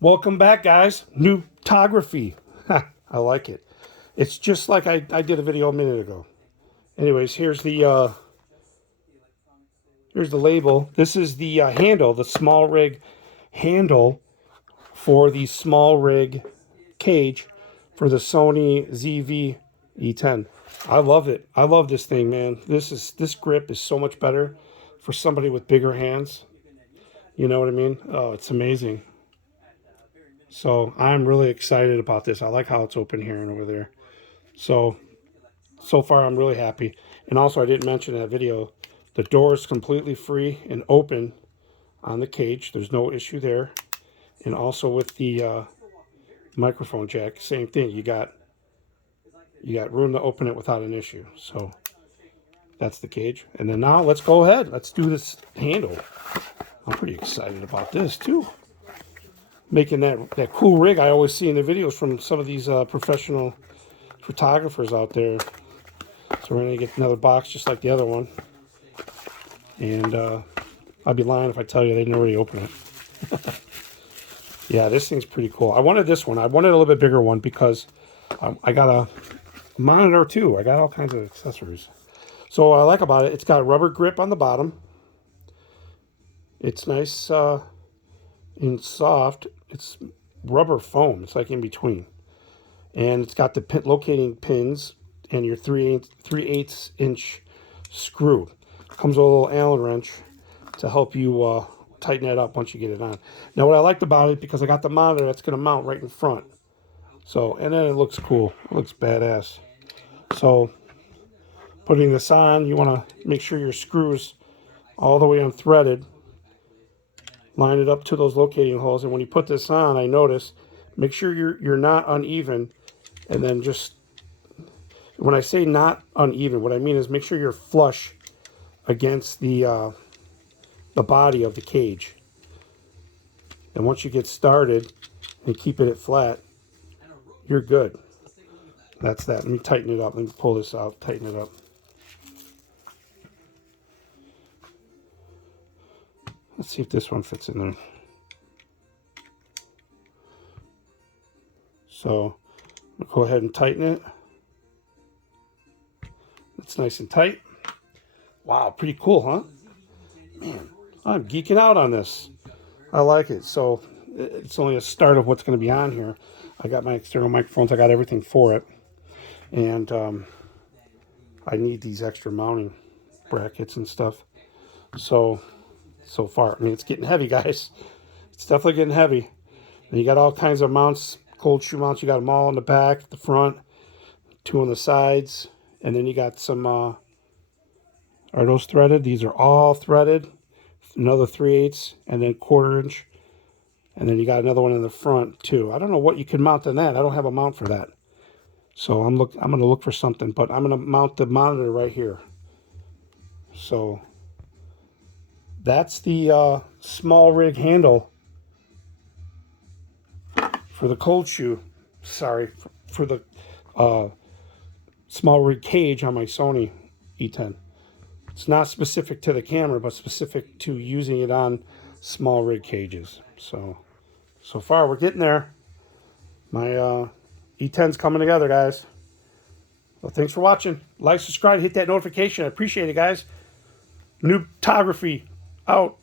Welcome back, guys. New photography. I like it. It's just like I did a video a minute ago. Anyways, here's the label. This is the handle, the SmallRig handle for the SmallRig cage for the Sony ZV-E10. I love it. I love this thing, man. This grip is so much better for somebody with bigger hands. You know what I mean? Oh, it's amazing. So I'm really excited about this. I like how it's open here and over there. So far I'm really happy. And also I didn't mention in that video, the door is completely free and open on the cage. There's no issue there. And also with the microphone jack, same thing. You got room to open it without an issue. So that's the cage. And then now let's go ahead. Let's do this handle. I'm pretty excited about this too. Making that cool rig I always see in the videos from some of these professional photographers out there. So we're going to get another box just like the other one. And I'd be lying if I tell you they didn't already open it. Yeah, this thing's pretty cool. I wanted this one. I wanted a little bit bigger one because I got a monitor too. I got all kinds of accessories. So what I like about it, it's got a rubber grip on the bottom. It's nice and soft. It's rubber foam. It's like in between. And it's got the locating pins and your 3/8 inch screw. Comes with a little Allen wrench to help you tighten it up once you get it on. Now what I liked about it, because I got the monitor that's going to mount right in front. So, and then it looks cool. It looks badass. So putting this on, you want to make sure your screws all the way unthreaded. Line it up to those locating holes, and when you put this on, I notice, make sure you're not uneven, and then just, when I say not uneven, what I mean is make sure you're flush against the body of the cage. And once you get started and keep it flat, you're good. That's that. Let me tighten it up. Let me pull this out, tighten it up. Let's see if this one fits in there. So I'll go ahead and tighten it. It's nice and tight. Wow, pretty cool, huh? Man, I'm geeking out on this. I like it. So it's only a start of what's going to be on here. I got my external microphones. I got everything for it. And I need these extra mounting brackets and stuff. So far, I mean, it's getting heavy, guys. It's definitely getting heavy. And you got all kinds of mounts, cold shoe mounts. You got them all in the back, the front, 2 on the sides, and then you got some. Are those threaded? These are all threaded. Another 3/8, and then 1/4 inch, and then you got another one in the front too. I don't know what you can mount on that. I don't have a mount for that, so I'm going to look for something. But I'm going to mount the monitor right here. So that's the SmallRig handle for the cold shoe. Sorry, for the SmallRig cage on my Sony E10. It's not specific to the camera, but specific to using it on SmallRig cages. So far we're getting there. My E10's coming together, guys. Well, thanks for watching. Like, subscribe, hit that notification. I appreciate it, guys. New photography out.